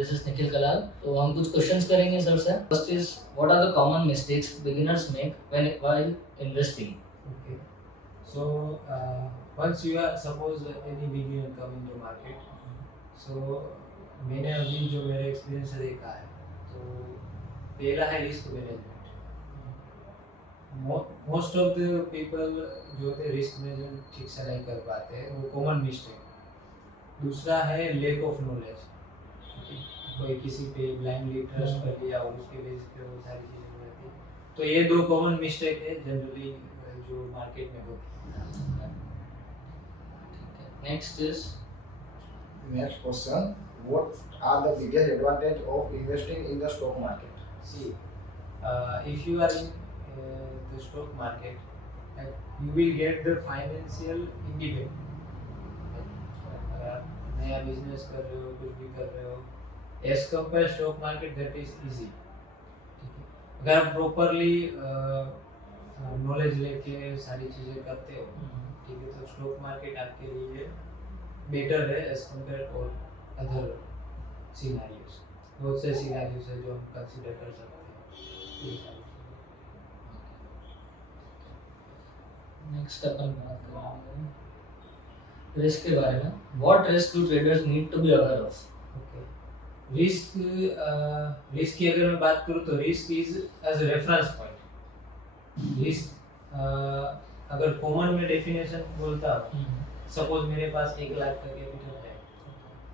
This is Nikhil Kalal. तो हम कुछ क्वेश्चंस करेंगे सर से। First is what are the common mistakes beginners make when while investing? Okay. So once you are suppose any beginner come in the market, so मैंने अभी जो मेरा experience है देखा है, तो पहला है risk management. Most of the people जो होते हैं रिस्क मैनेजमेंट ठीक से नहीं कर पाते, वो कॉमन मिस्टेक। दूसरा है लेक ऑफ नॉलेज। कोई किसी पे ब्लाइंडली ट्रस्ट कर लिया और उसके बेसिस पे वो सारी चीज़ें हो जाती हैं। तो ये दो कॉमन मिस्टेक है जनरली जो मार्केट में होती है। Next is Next question. What are the biggest advantage of investing in the stock market? See, if you are in the stock market, you will get the financial independence. अगर आप नया business कर रहे हो, कुछ भी कर रहे हो, as compare stock market that is easy. ठीक है, अगर आप प्रॉपरली नॉलेज लेके सारी चीज़ें करते हो, ठीक है, तो स्टॉक मार्केट आपके लिए बेटर है as compare to other scenarios. बहुत से सिनेरियोज है जो हम कंसीडर कर सकते हैं। नेक्स्ट अपन बात करेंगे रिस्क के बारे में। What risk do traders need to be aware of? Okay, risk की अगर मैं बात करूँ तो risk is as a reference point. Risk अगर कॉमन में डेफिनेशन बोलता हूँ, सपोज मेरे पास 1 लाख का कैपिटल है,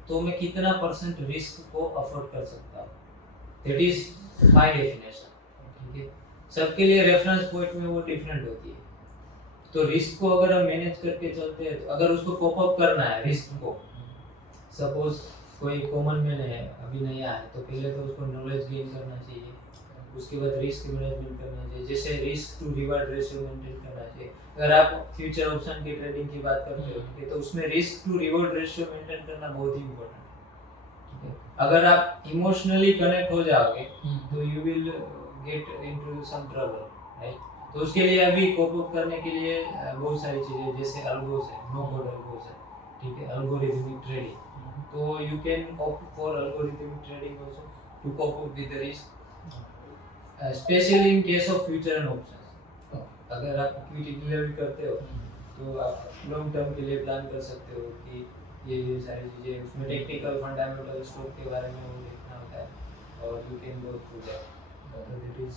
तो मैं कितना परसेंट रिस्क को अफोर्ड कर सकता हूँ, दैट इज माय डेफिनेशन। ठीक है, सबके लिए रेफरेंस पॉइंट में वो डिफरेंट होती है। तो रिस्क को अगर हम मैनेज करके चलते हैं, तो अगर उसको कोप अप करना है रिस्क को, सपोज कोई कॉमन मैन है अभी नया है, तो पहले तो उसको नॉलेज गेन करना चाहिए, उसके बाद रिस्क मैनेजमेंट करना चाहिए, जैसे risk to reward ratio maintain करना चाहिए। अगर आप फ्यूचर ऑप्शन की ट्रेडिंग की बात करते हो, ठीक है, तो उसमें risk to reward ratio maintain करना बहुत ही इम्पोर्टेंट है। ठीक है, अगर आप इमोशनली कनेक्ट हो जाओगे तो you will get into some trouble, right? तो उसके लिए अभी कोप अप करने के लिए बहुत सारी चीज़ें, जैसे अल्गोस है, नो कोड अल्गोस है, ठीक है, अल्गोरिथमिक ट्रेडिंग। तो you can opt for algorithmic trading also to cope up with the risk, especially in case of future and options. अगर आप इक्विटी डिलीवरी करते हो, तो आप लॉन्ग टर्म के लिए प्लान कर सकते हो कि ये सारी चीज़ें, उसमें टेक्निकल फंडामेंटल स्टॉक के बारे में वो देखना होता है, और you can go through that. That is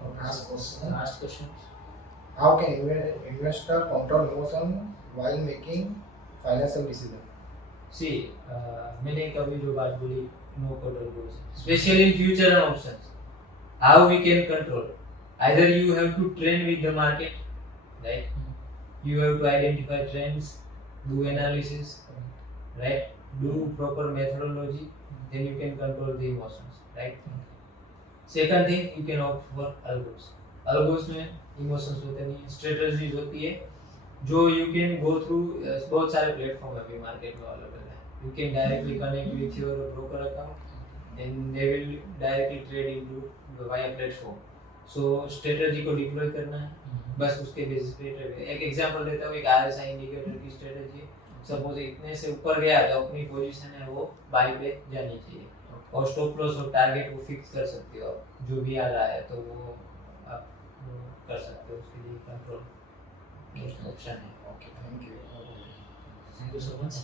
last question. How can investor control emotion while making financial decision? See, मैंने कभी जो बात बोली, no code algos, specially in future and options, how we can control, either you have to train with the market, right? You have to identify trends, do analysis, right? Do proper methodology, then you can control the emotions, right? Second thing, you can opt for algos. algos में emotions होते नहीं, strategies होती है जो you can go through। बहुत सारे platform है अभी मार्केट में अवेलेबल है। You can directly connect with your broker account, and they will directly trade into via platform. So strategy को डिप्लॉय करना है, बस उसके बेसिस पे ट्रेड। एक एग्जांपल देता हूँ, एक RSI इंडिकेटर की स्ट्रेटजी है। सपोज इतने से ऊपर गया तो अपनी पोजीशन है वो बाय पे जानी चाहिए, और स्टॉप लॉस और टारगेट वो फिक्स कर सकते हो आप, जो भी आ रहा है तो वो आप कर सकते हो, उसके लिए कंट्रोल ऑप्शन है। Okay, thank you. Thank you so much.